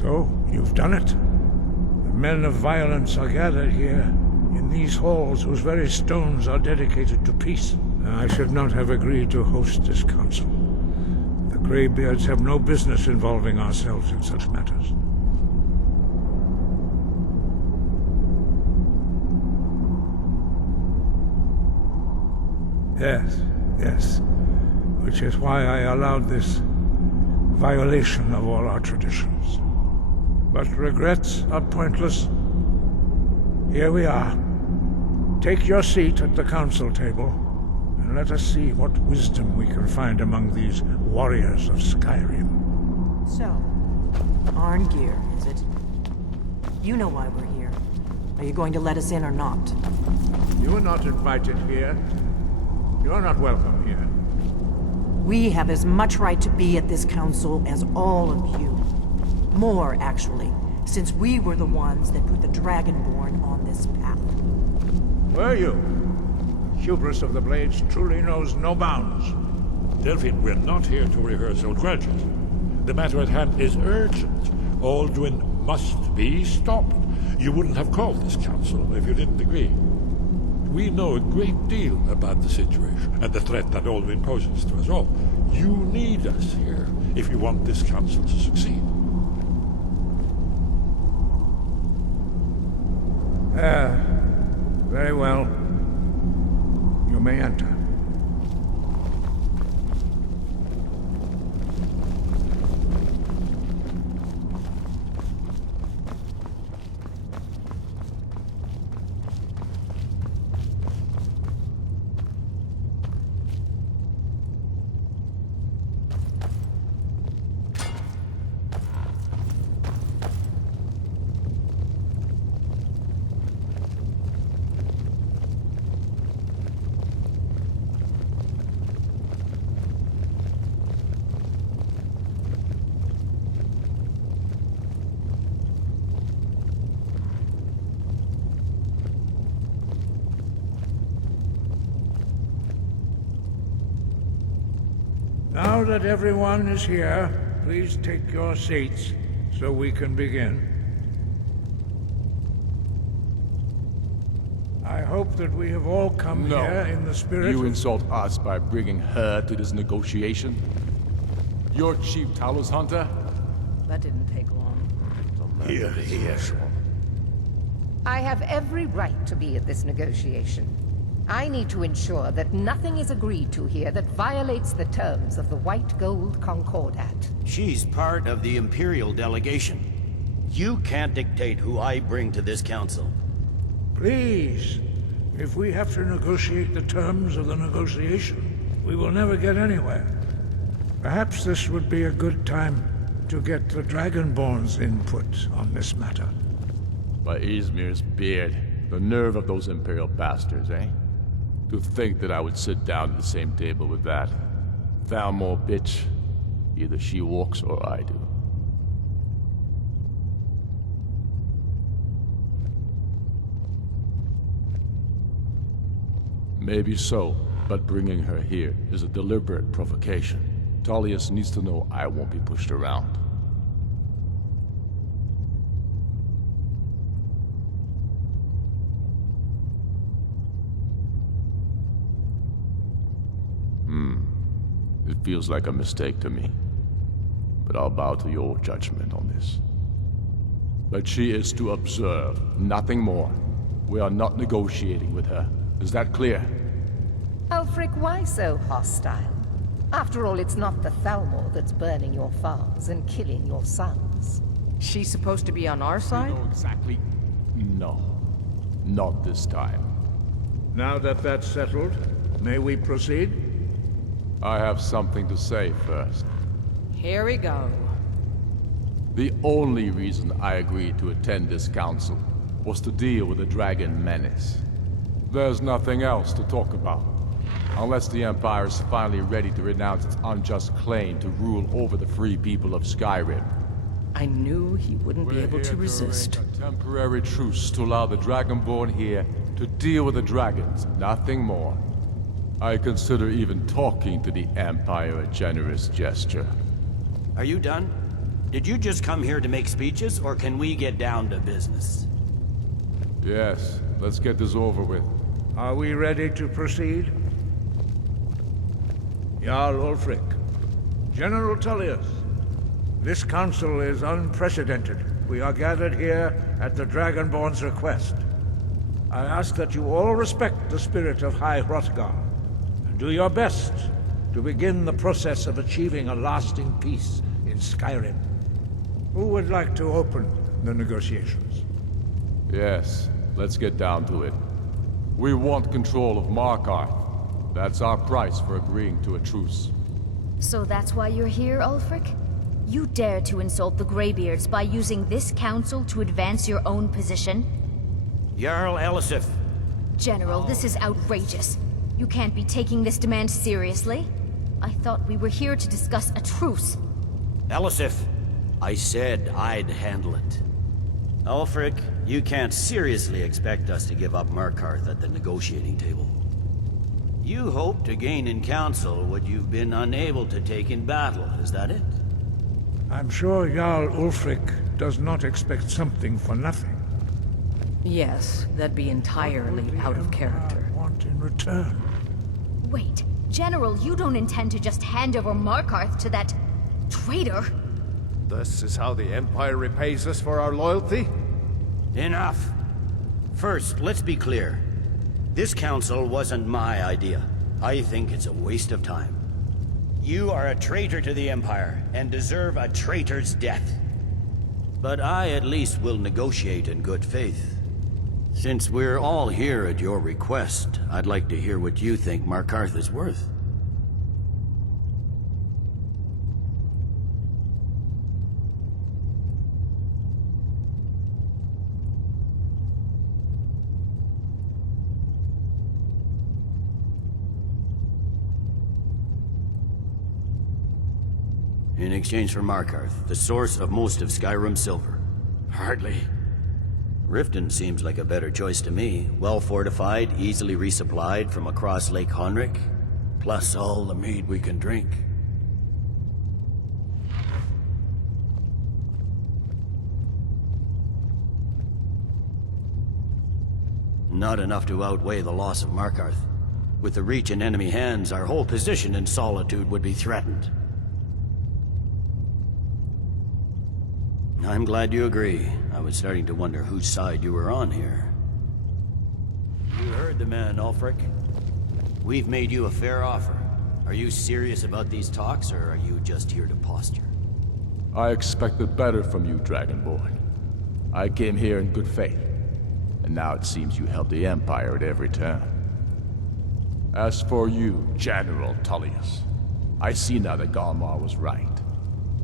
So, you've done it. The men of violence are gathered here, in these halls whose very stones are dedicated to peace. I should not have agreed to host this council. The Greybeards have no business involving ourselves in such matters. Yes. Which is why I allowed this violation of all our traditions. But regrets are pointless. Here we are. Take your seat at the council table, and let us see what wisdom we can find among these warriors of Skyrim. So, Arngeir, is it? You know why we're here. Are you going to let us in or not? You are not invited here. You are not welcome here. We have as much right to be at this council as all of you. More, actually, since we were the ones that put the Dragonborn on this path. Were you? Hubris of the Blades truly knows no bounds. Delphine, we're not here to rehearse old grudges. The matter at hand is urgent. Alduin must be stopped. You wouldn't have called this council if you didn't agree. We know a great deal about the situation and the threat that Alduin poses to us all. You need us here if you want this council to succeed. Very well. You may enter. Now that everyone is here, please take your seats so we can begin. I hope that we have all come here in the spirit You of... insult us by bringing her to this negotiation? You're Chief Talos Hunter? That didn't take long. Here. I have every right to be at this negotiation. I need to ensure that nothing is agreed to here that violates the terms of the White Gold Concordat. She's part of the Imperial delegation. You can't dictate who I bring to this council. Please, if we have to negotiate the terms of the negotiation, we will never get anywhere. Perhaps this would be a good time to get the Dragonborn's input on this matter. By Izmir's beard. The nerve of those Imperial bastards, eh? To think that I would sit down at the same table with that. Thalmor bitch. Either she walks or I do. Maybe so, but bringing her here is a deliberate provocation. Tullius needs to know I won't be pushed around. It feels like a mistake to me, but I'll bow to your judgment on this. But she is to observe, nothing more. We are not negotiating with her. Is that clear? Ulfric, why so hostile? After all, it's not the Thalmor that's burning your farms and killing your sons. She's supposed to be on our side? No, exactly. No. Not this time. Now that that's settled, may we proceed? I have something to say first. Here we go. The only reason I agreed to attend this council was to deal with the dragon menace. There's nothing else to talk about. Unless the Empire is finally ready to renounce its unjust claim to rule over the free people of Skyrim. I knew he wouldn't be We're able here to resist. arrange a temporary truce to allow the Dragonborn here to deal with the dragons, nothing more. I consider even talking to the Empire a generous gesture. Are you done? Did you just come here to make speeches, or can we get down to business? Yes, let's get this over with. Are we ready to proceed? Jarl Ulfric, General Tullius, this council is unprecedented. We are gathered here at the Dragonborn's request. I ask that you all respect the spirit of High Hrothgar, and do your best to begin the process of achieving a lasting peace in Skyrim. Who would like to open the negotiations? Yes, let's get down to it. We want control of Markarth. That's our price for agreeing to a truce. So that's why you're here, Ulfric? You dare to insult the Greybeards by using this council to advance your own position? Jarl Elisif. General, this is outrageous. You can't be taking this demand seriously. I thought we were here to discuss a truce. Elisif, I said I'd handle it. Ulfric, you can't seriously expect us to give up Markarth at the negotiating table. You hope to gain in council what you've been unable to take in battle, is that it? I'm sure Jarl Ulfric does not expect something for nothing. Yes, that'd be entirely out of character. I want in return. Wait, General, you don't intend to just hand over Markarth to that traitor? This is how the Empire repays us for our loyalty? Enough. First, let's be clear. This council wasn't my idea. I think it's a waste of time. You are a traitor to the Empire, and deserve a traitor's death. But I at least will negotiate in good faith. Since we're all here at your request, I'd like to hear what you think Markarth is worth. In exchange for Markarth, the source of most of Skyrim's silver. Hardly. Riften seems like a better choice to me. Well fortified, easily resupplied from across Lake Honric, plus all the mead we can drink. Not enough to outweigh the loss of Markarth. With the Reach in enemy hands, our whole position in Solitude would be threatened. I'm glad you agree. I was starting to wonder whose side you were on here. You heard the man, Ulfric. We've made you a fair offer. Are you serious about these talks, or are you just here to posture? I expected better from you, Dragonborn. I came here in good faith, and now it seems you help the Empire at every turn. As for you, General Tullius, I see now that Galmar was right.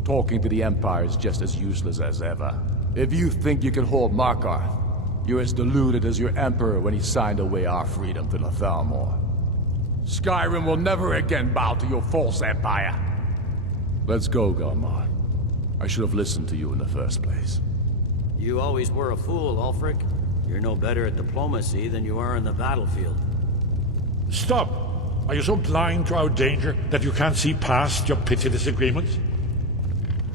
Talking to the Empire is just as useless as ever. If you think you can hold Markarth, you're as deluded as your Emperor when he signed away our freedom to the Thalmor. Skyrim will never again bow to your false empire. Let's go, Galmar. I should have listened to you in the first place. You always were a fool, Ulfric. You're no better at diplomacy than you are in the battlefield. Stop! Are you so blind to our danger that you can't see past your petty disagreements?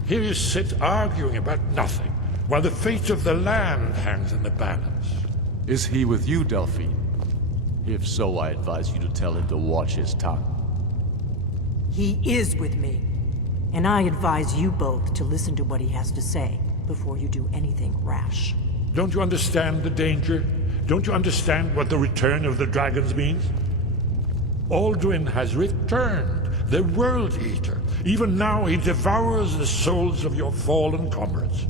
Here you sit arguing about nothing, while the fate of the land hangs in the balance. Is he with you, Delphine? If so, I advise you to tell him to watch his tongue. He is with me. And I advise you both to listen to what he has to say before you do anything rash. Don't you understand the danger? Don't you understand what the return of the dragons means? Alduin has returned, the World Eater. Even now he devours the souls of your fallen comrades.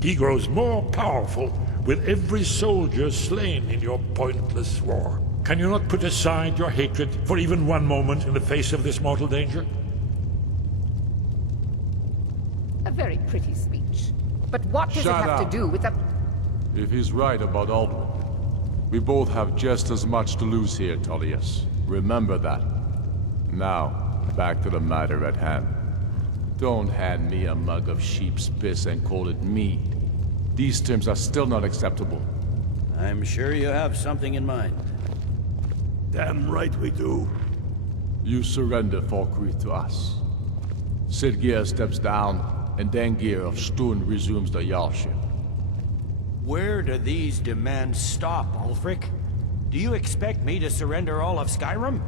He grows more powerful with every soldier slain in your pointless war. Can you not put aside your hatred for even one moment in the face of this mortal danger? A very pretty speech. But what does it have to do with the... If he's right about Alduin, we both have just as much to lose here, Tullius. Remember that. Now, back to the matter at hand. Don't hand me a mug of sheep's piss and call it mead. These terms are still not acceptable. I'm sure you have something in mind. Damn right we do. You surrender Falkreath to us. Sidgeir steps down, and Dengir of Stun resumes the Jarlship. Where do these demands stop, Ulfric? Do you expect me to surrender all of Skyrim?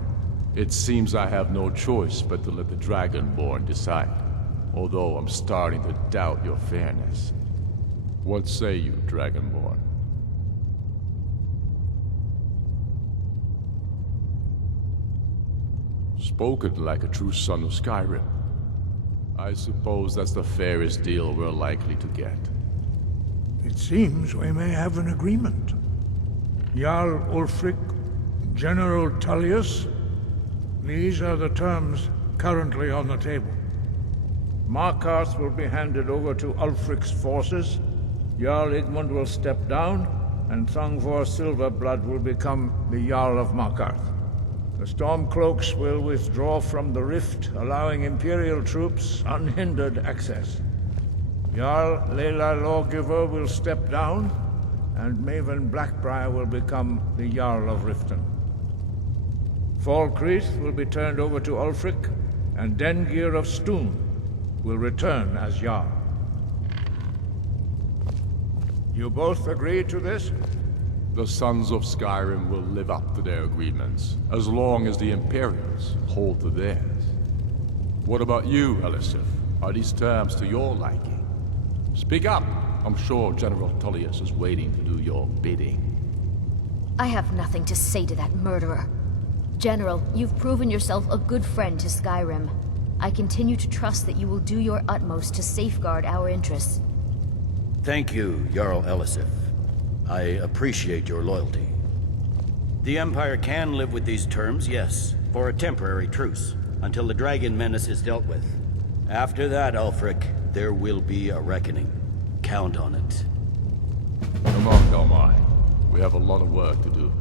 It seems I have no choice but to let the Dragonborn decide, although I'm starting to doubt your fairness. What say you, Dragonborn? Spoken like a true son of Skyrim. I suppose that's the fairest deal we're likely to get. It seems we may have an agreement. Jarl Ulfric, General Tullius, these are the terms currently on the table. Markarth will be handed over to Ulfric's forces, Jarl Igmund will step down, and Thongvor Silverblood will become the Jarl of Markarth. The Stormcloaks will withdraw from the rift, allowing Imperial troops unhindered access. Jarl Leila Lawgiver will step down, and Maven Blackbriar will become the Jarl of Riften. Falkreath will be turned over to Ulfric, and Dengir of Stun will return as Jarl. You both agree to this? The Sons of Skyrim will live up to their agreements, as long as the Imperials hold to theirs. What about you, Elisif? Are these terms to your liking? Speak up! I'm sure General Tullius is waiting to do your bidding. I have nothing to say to that murderer. General, you've proven yourself a good friend to Skyrim. I continue to trust that you will do your utmost to safeguard our interests. Thank you, Jarl Elisif. I appreciate your loyalty. The Empire can live with these terms, yes, for a temporary truce, until the Dragon Menace is dealt with. After that, Ulfric, there will be a reckoning. Count on it. Come on, Galmai. We have a lot of work to do.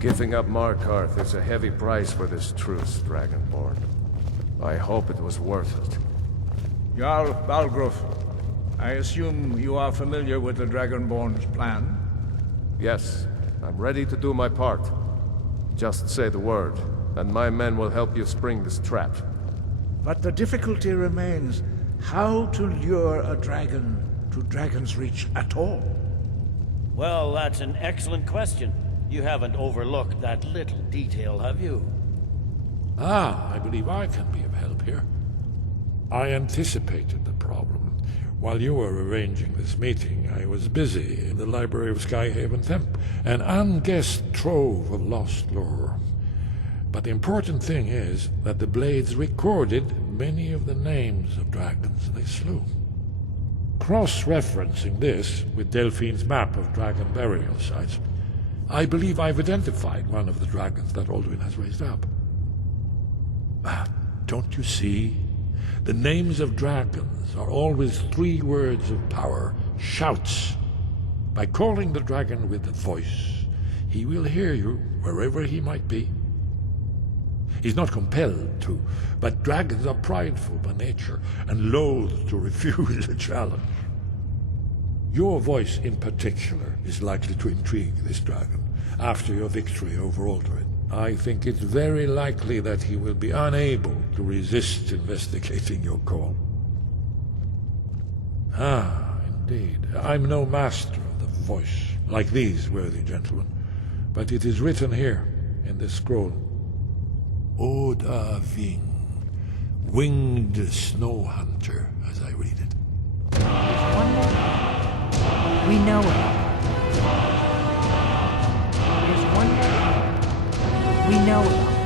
Giving up Markarth is a heavy price for this truce, Dragonborn. I hope it was worth it. Jarl Balgruuf, I assume you are familiar with the Dragonborn's plan? Yes, I'm ready to do my part. Just say the word, and my men will help you spring this trap. But the difficulty remains how to lure a dragon to Dragon's Reach at all. Well, that's an excellent question. You haven't overlooked that little detail, have you? I believe I can be of help here. I anticipated the problem. While you were arranging this meeting, I was busy in the library of Skyhaven Temp, an unguessed trove of lost lore. But the important thing is that the Blades recorded many of the names of dragons they slew. Cross-referencing this with Delphine's map of dragon burial sites, I believe I've identified one of the dragons that Alduin has raised up. Don't you see? The names of dragons are always 3 words of power, shouts. By calling the dragon with a voice, he will hear you wherever he might be. He's not compelled to, but dragons are prideful by nature and loath to refuse a challenge. Your voice in particular is likely to intrigue this dragon after your victory over Alduin. I think it's very likely that he will be unable to resist investigating your call. Indeed. I'm no master of the voice, like these worthy gentlemen, but it is written here in this scroll. Oda Ving, winged snow hunter, as I read it. There's one more we know about. There's one more we know about.